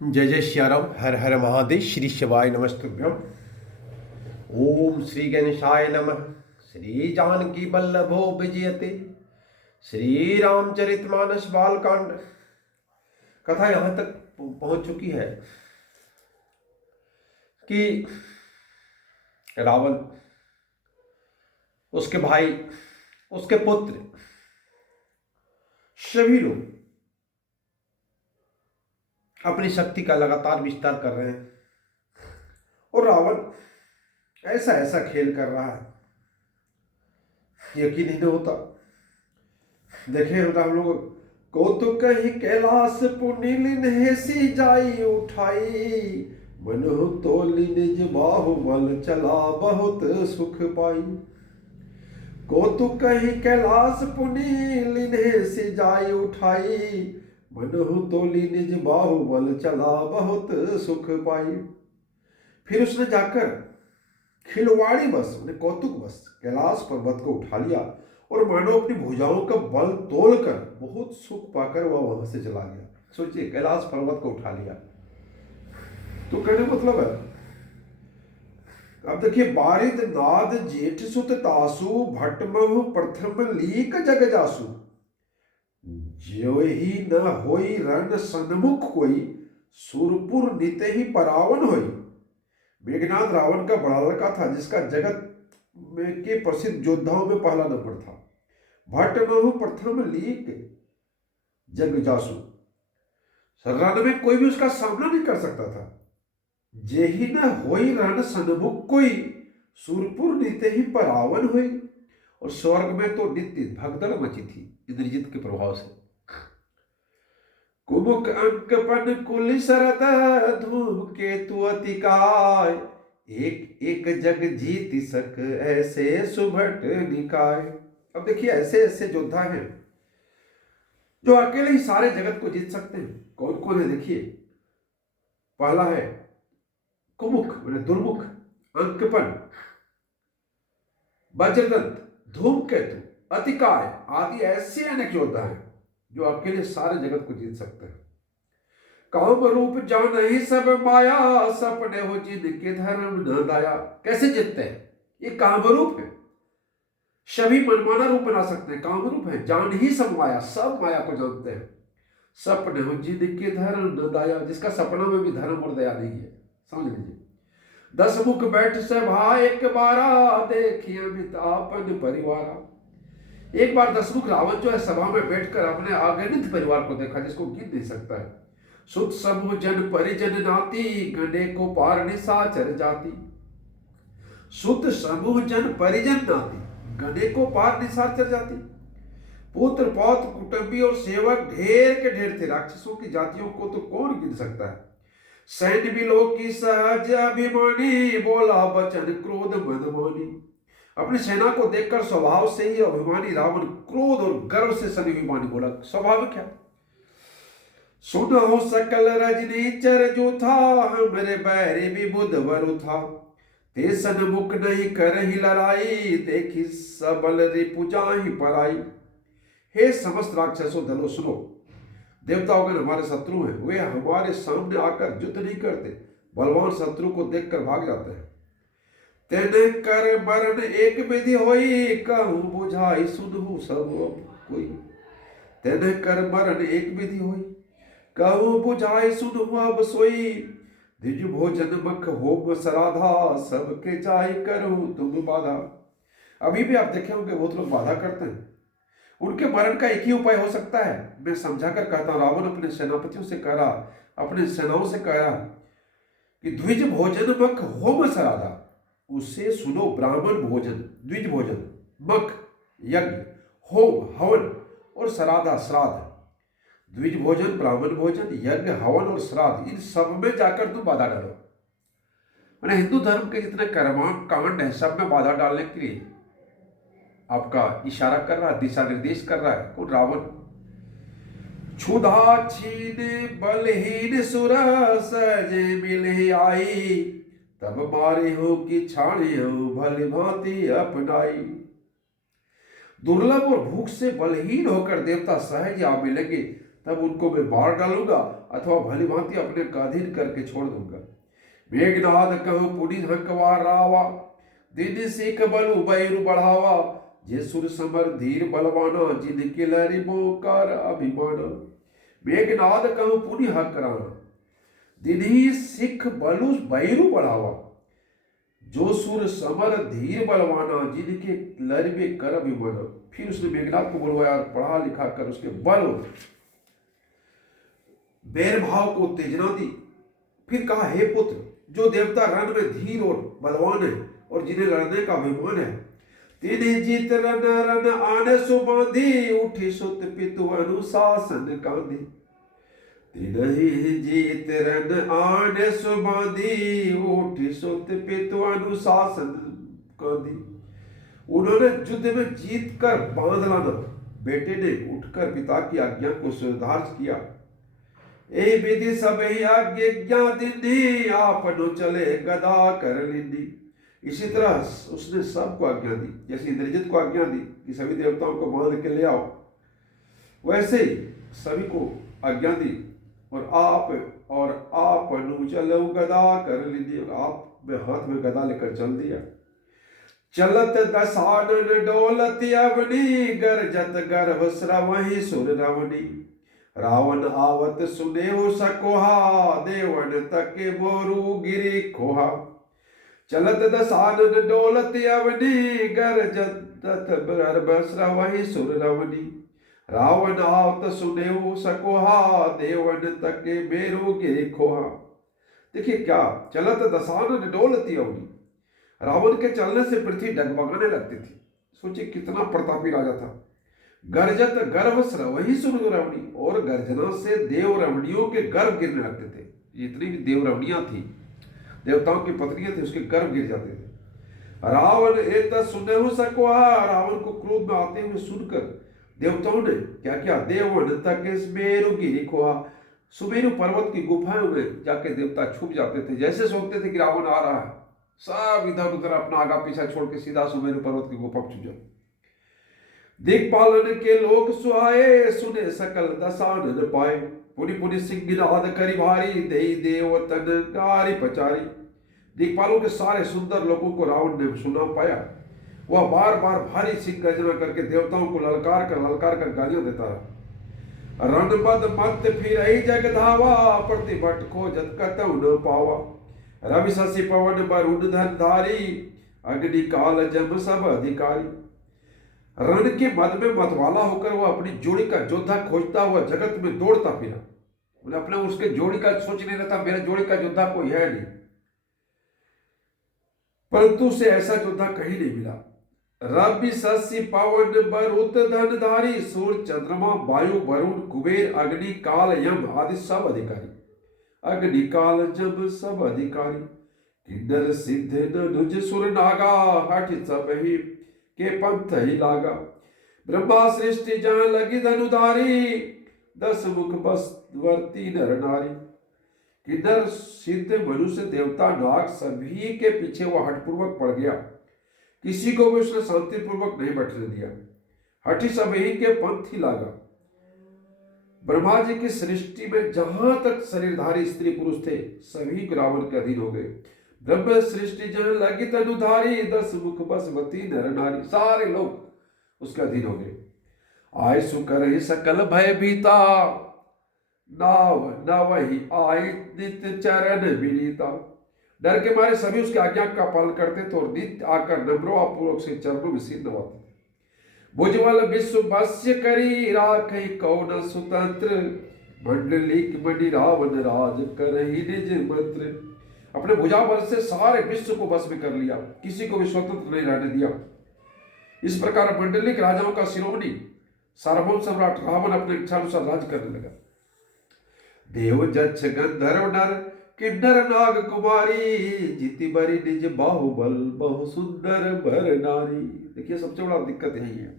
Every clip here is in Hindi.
जय जय श्याराम। हर हर महादेव। श्री शिवाय नमस्तुभ्यम। ओम श्री गणेशाय नमः। श्री जानकी वल्लभो विजयते। श्री रामचरितमानस बालकांड। कथा यहाँ तक पहुंच चुकी है कि रावण, उसके भाई, उसके पुत्र, सभी लोग अपनी शक्ति का लगातार विस्तार कर रहे हैं और रावण ऐसा ऐसा खेल कर रहा है, यकीन ही नहीं होता। देखें हम लोग, कौतुक कहीं कैलाश पुनिल नेसी जाई उठाई, मनु तोली निज बाहुबल चला बहुत सुख पाई। कौतुक कहीं कैलाश पुनिल नेसी जाई उठाई, मनु तोली निज बाहुबल चला बहुत सुख पाई। फिर उसने जाकर खिलवाड़ी बस, कौतुक बस कैलाश पर्वत को उठा लिया और मानो अपनी भुजाओं का बल तोड़कर बहुत सुख पाकर वह वहां से चला गया। सोचिए, कैलाश पर्वत को उठा लिया। तो कहने मतलब है, अब देखिए, बारिद नाद जेठ सुत तासु, भटमहु प्रथम लीक जग जासु, जो ही न होई रण सन्मुख कोई, सुरपुर नित ही परावन होई। मेघनाथ रावण का बड़ा लड़का था, जिसका जगत में के प्रसिद्ध योद्धाओं में पहला नंबर था। भट्टमहु प्रथम लीक जग जासु, रण में कोई भी उसका सामना नहीं कर सकता था। जेहि न होई रण सन्मुख कोई, सुरपुर नित्य ही परावन हुई। और स्वर्ग में तो नित्य भगदड़ मची थी इंद्रजीत के प्रभाव से। कुमुक अंकपन कुल शरद, धूम केतु अतिकाय, एक एक जग जीत सक ऐसे सुभट निकाय। अब देखिए, ऐसे ऐसे योद्धा हैं जो अकेले ही सारे जगत को जीत सकते हैं। कौन कौन है देखिए। पहला है कुमुख मैंने दुर्मुख, अंकपन, वज्रदंत, धूमकेतु, अतिकाय आदि ऐसे अनेक योद्धा हैं जो अकेले सारे जगत को जीत सकते हैं। काम रूप जान ही सब माया, सपने हो जिनके धर्म न दाया। कैसे जीतते हैं? ये काम रूप है, सभी मनमाना रूप बना सकते हैं। काम रूप है, जान ही सब माया, सब माया को जानते हैं। सपने हो जिनके धर्म न दाया, जिसका सपना में भी धर्म और दया नहीं है। समझ लीजिए। 10 मुख बैठ सभा एक बारा, देखिए अमित आपन परिवारा। एक बार 10 मुख रावण जो है सभा में बैठकर अपने अगणित परिवार को देखा, जिसको गिन नहीं सकता है। सुत समूह जन परिजन नाती, गणे को पार निशाचर जाति। सुत समूह जन परिजन नाती, गणे को पार निशाचर जाति। पुत्र पौत्र कुटुंबी और सेवक ढेर के ढेर थे। राक्षसों की जातियों को तो कौन गिन सकता है। सैन्य भी लोग की सहज अभिमानी, बोला बचन क्रोध मदमानी। अपनी सेना को देखकर स्वभाव से ही अभिमानी रावण क्रोध और गर्व से सनिभिमानी बोला। स्वाभाविक है। सुनो सकल रजनी चर जो था, हमरे बैरे भी बुधवरु था। ते सन्मुख नहीं करही लड़ाई, देखी सबल रिपु जाहि पराई। हे समस्त राक्षसों दलों सुनो, देवताओं हमारे शत्रु हैं, वे हमारे सामने आकर युद्ध नहीं करते, बलवान शत्रु को देखकर भाग जाते हैं। तेने कर मरण एक विधि होई, कहूं बुझाई सुनहु सब कोई। तेने कर मरण एक विधि होई, कहूं बुझाई सुनहु अब सोई। द्विज भोजन मख होम सराधा, सबके जाय करूं तुम बाधा। अभी भी आप देखे होंगे बहुत लोग बाधा करते हैं। उनके मरण का एक ही उपाय हो सकता है। मैं समझाकर कहता हूं, रावण अपने सेनापतियों से कह रहा, अपने सेनाओं से कह रहा कि द्विज भोजन मख होम सराधा, उससे सुनो ब्राह्मण भोजन, द्विज भोजन, मख यज्ञ, होम हवन और सराधा श्राद्ध। द्विज भोजन, ब्राह्मण भोजन, यज्ञ, हवन और श्राद्ध, इन सब में जाकर तुम बाधा डालो। मैंने हिंदू धर्म के जितने कर्मांड कांड है, सब में बाधा डालने के लिए आपका इशारा कर रहा है, दिशा निर्देश कर रहा है कौन? रावण। क्षुधा छीन बलहीन सुर, सजे मिले आई, तब मारे हो कि छाणे हो भली भांति अपनाई। दुर्लभ और भूख से बलहीन होकर देवता सहज आ मिलेंगे, तब उनको मैं मार डालूंगा। अथवा भली भांति अपने काधीन करके छोड़ दूंगा। मेघनाद कहूं पुनि हंकवा रावा, दिन सीख बलु बैरु बढ़ावा, जे सुर समर धीर बलवाना, जिनके लहरी मोकर अभिमाना। मेघनाद कहूं पुनि हंकराना, दिन ही सिख बलु बैरु बढ़ावा, जो सुर समर धीर बलवाना, जिनके लहरी कर अभिमाना। फिर उसने मेघनाद को बुलवाया, पढ़ा लिखा कर उसके बल बैर भाव को उत्तेजना दी। फिर कहा, हे पुत्र, जो देवता रण में धीर और बलवान है और जिन्हें लड़ने का अभिमान है, तिन्हें जीत रन रन आने सुबांधी, उठी सुत पितु अनुशासन कांधी। तिन्हें जीत रन आने सुबांधी, उठी सुत पितु अनुशासन कांधी। उन्होंने युद्ध में जीत कर बांध लाना, बेटे ने उठकर पिता की आज्ञा को सुधार्थ किया। ए विधि सब ही आज्ञा दीनी, आपनो चले गदा कर लीनी। इसी तरह उसने सबको आज्ञा दी, जैसे इंद्रजित को आज्ञा दी कि सभी देवताओं को बांध के ले आओ, वैसे ही सभी को आज्ञा दी। और आपनु चलो गदा कर लीनी, आप में हाथ में गदा लेकर चल दिया। चलत दसानन डोलत अवनी, गरजत गर्भ स्रवहि सुर रवनी। रावण आवत सुनेहु सकोहा, देवन तके मोरु गिरी खोहा। चलत दसानन डोलत अवनी, गरजत गर्भ स्रवहि सुर रवनी। रावण आवत सुनेहु सकोहा, देवन तके मेरु गिरी खोहा। देखिए क्या, चलत दसानन डोलती अवनी, रावण के चलने से पृथ्वी डगमगाने लगती थी। सोचिए कितना प्रतापी राजा था। गर्जत गर्भ स्रवहि सुर रवनी, और गर्जना से देव रमणियों के गर्भ गिरने लगते थे। जितनी भी देव रमणियां थी, देवताओं की पत्नियां थी, उसके गर्भ गिर जाते थे। रावण एत सुनेहु सकोहा, रावण को क्रोध में आते हुए सुनकर देवताओं ने क्या किया, देवन तक मेरु गिरी खोहा, सुमेरु पर्वत की गुफाओं में जाके देवता छुप जाते थे। जैसे सोचते थे कि रावण आ रहा है, सब इधर उधर अपना आगा पीछा छोड़ के सीधा सुमेरु पर्वत की गुफा में छुप जाते। दिक्पालन के लोक सुहाए, सुने सकल दसानन पाए। पुनि पुनि सिंहनाद करी भारी, देई देवतन गारी पचारी। दिक्पालों के सारे सुंदर लोगों को रावण ने सुना पाया। वह बार बार भारी सिंह गर्जना करके देवताओं को ललकार कर गालियां देता रहा। रणबद मत फिरई जग धावा, प्रतिभट खोजत कतौ न पावा। रवि शशि पवन वरुण धन धारी, अग्नि काल जम सब अधिकारी। रण के मद में मतवाला होकर वह अपनी जोड़ी का योद्धा खोजता हुआ जगत में दौड़ता फिरा। मतलब अपने उसके जोड़ी का सोच नहीं रहता, मेरे जोड़ी का योद्धा कोई है नहीं, परंतु उसे ऐसा योद्धा कहीं नहीं मिला। रवि शशि पवन बरुत धन धारी, सूर्य चंद्रमा वायु वरुण कुबेर अग्नि काल यम आदि सब अधिकारी। अग्नि काल जम सब अधिकारी, किन्नर सिद्ध नुज सुर नागा, हठ सब ही के पंथ ही लागा। ब्रह्मा सृष्टि जहां लगी धनुधारी, 10 मुख बस वर्ती नर नारी। किन्नर सिद्ध मनुष्य देवता नाग सभी के पीछे वह हठपूर्वक पड़ गया, किसी को भी उसने शांतिपूर्वक नहीं बैठने दिया। हठी सभी के पंथ ही लागा। ब्रह्मा जी की सृष्टि में जहां तक शरीरधारी स्त्री पुरुष थे, सभी रावण के अधीन हो गए। ब्रह्म सृष्टि जन लगी तनुधारी, 10 मुख बसवती नर नारी, सारे लोग उसके अधीन हो गए। आय सुकर सकल भय भीता, नाव न वही आय नित्य चरण विनीता। डर के मारे सभी उसकी आज्ञा का पालन करते थे और नित्य आकर नम्रतापूर्वक से चरणों में सिर नवाते थे। भुजबल विश्व भस्य करी, राखई कौन स्वतंत्र, मंडलिक मणि रावण राज करहि निज मंत्र। अपने भुजाबल से सारे विश्व को बस में कर लिया, किसी को भी स्वतंत्र नहीं रहने दिया। इस प्रकार मंडलिक राजाओं का शिरोमणि सार्वभौम सम्राट रावण अपने इच्छानुसार राज करने लगा। देव जक्ष गंधर्व नर किन्नर नाग कुमारी, जीति बरी निज बाहुबल बहु सुंदर भर नारी। देखिए सबसे बड़ा दिक्कत यही है,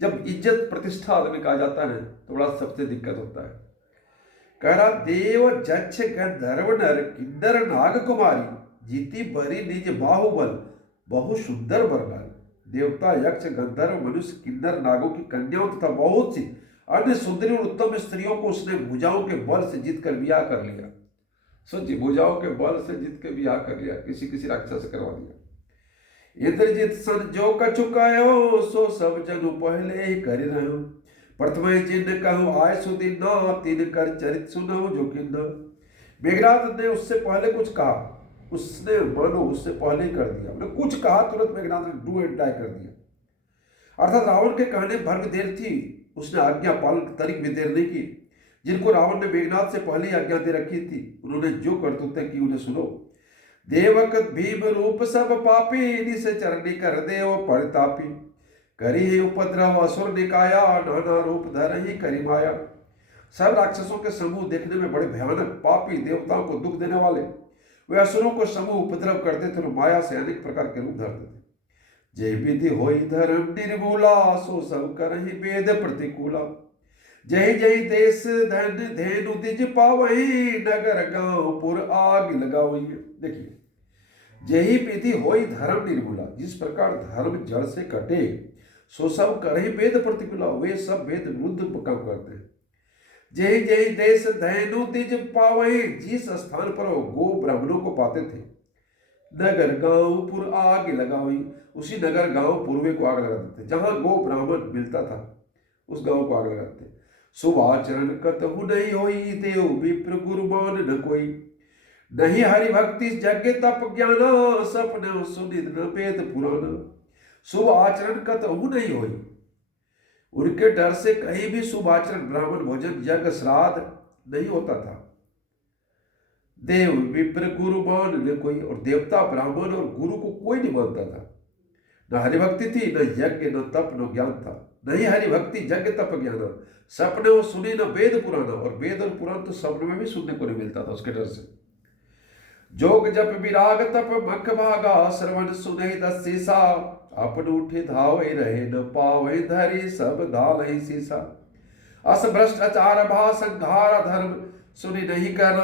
जब इज्जत प्रतिष्ठा आदमी का आ जाता है तो बड़ा सबसे दिक्कत होता है। कह रहा देव जक्ष गंधर्व नर किन्नर नाग कुमारी, जीति बरी निज बाहुबल बहु सुंदर वर नारी। देवता यक्ष गंधर्व मनुष्य किन्नर नागों की कन्याओं तथा बहुत सी अन्य सुंदरी और उत्तम स्त्रियों को उसने भुजाओं के बल से जीत कर ब्याह कर लिया। सोचिए, भुजाओं के बल से जीत के ब्याह कर लिया, किसी राक्षस से करवा दिया। इंद्रजीत सन जो कछुकायो सो सब जनु पहले ही कर रहो। प्रथम जिन कहूँ आय सुदिना तीन कर चरित सुनो जो किन्ना। मेघनाथ ने उससे पहले कुछ कहा, उसने मानो उससे पहले ही कर दिया। मतलब कुछ कहा तुरंत मेघनाथ ने डू एंड डाई कर दिया। अर्थात रावण के कहने भर्ग देर थी, उसने आज्ञा पालन तरीक भी देर नहीं की। जिनको रावण ने मेघनाथ से पहले ही आज्ञा दे रखी थी, उन्होंने जो करतूतें की उन्हें सुनो। देवक भीम रूप सब पापी निस चरणी कर देव परितापी। करी उपद्रव असुर निकाया नाना रूप धर ही करी माया। सब राक्षसों के समूह देखने में बड़े भयानक, पापी, देवताओं को दुख देने वाले, वे असुरों को समूह उपद्रव करते थे और माया से अनेक प्रकार के रूप धरते थे। जय विधि होई धर्म निर्मूला सो सब करहि वेद प्रतिकूला। जय जय देश धन धेनु तिज पावई नगर गांव पुर आग लगावई। देखिए, जही विधि होई धर्म निर्मूला, जिस प्रकार धर्म जड़ से कटे सो सब करहि वेद प्रतिकूला, वे सब वेद विरुद्ध काम करते हैं। जय जय देश धैनु तिज पावई, जिस स्थान पर वो गो ब्राह्मणों को पाते थे, नगर गांव पुर आग लगावई, उसी नगर गांव पूर्वे को आग लगा देते। जहां गो ब्राह्मण मिलता था उस गांव को आग लगाते। शुभ आचरण कतहु नहीं होई देव विप्र गुरुमान न कोई। नहीं हरि भक्ति यज्ञ तप ज्ञाना सपने सुनिद न वेद पुराना। शुभ आचरण कतहु नहीं होई, उनके डर से कहीं भी शुभ आचरण, ब्राह्मण भोजन, यज्ञ, श्राद्ध नहीं होता था। देव विप्र गुरु मान न कोई, और देवता, ब्राह्मण और गुरु को कोई नहीं मानता था। न हरिभक्ति थी, न यज्ञ, न तप, न ज्ञान था। नहीं हरिभक्ति यज्ञ तप ज्ञान, सपने वो सुने न वेद पुराना, और वेद और पुराण तो सपने में भी सुनने को नहीं मिलता था उसके डर से। जोग जप विराग तप मख भागा श्रवण सुने दस सीसा। अपन उठे धावे रहे न पावे धरी सब दाल ही सीसा। अस भ्रष्टाचार भा संघार धर्म सुनि नहीं कर।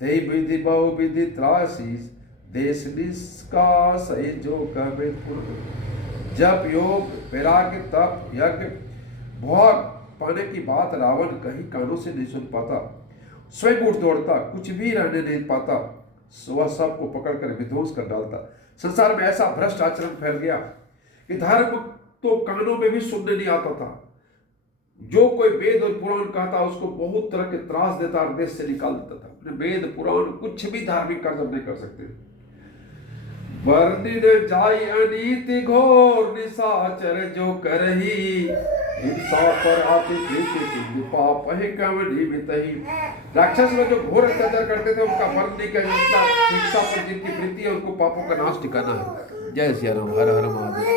ते विधि बहु विधि त्रासीस देश निष्कास जो कहे पूर्ण। जब योग वैराग्य तप यज्ञ भोग पाने की बात रावण कहीं कानों से नहीं सुन पाता, स्वयं उठ दौड़ता, कुछ भी रहने नहीं पाता, वह सबको पकड़कर विध्वंस कर डालता। संसार में ऐसा भ्रष्ट आचरण फैल गया कि धर्म तो कानों में भी सुनने नहीं आता था। जो कोई वेद और पुराण कहता उसको बहुत तरह के त्रास देता और देश से निकाल देता था। अपने वेद पुराण कुछ भी धार्मिक कार्य नहीं कर सकते। वर्णित जाय अनीति घोर निशाचर जो करही। हिंसा पर आती प्रीति पाप है कवनी मितही। राक्षस लोग जो घोर अत्याचार करते थे उनका वर्ण नहीं कर सकता। हिंसा पर जिनकी प्रीति है उनको पापों का नाश ठिकाना है। जय सिया राम, हर हर महादेव।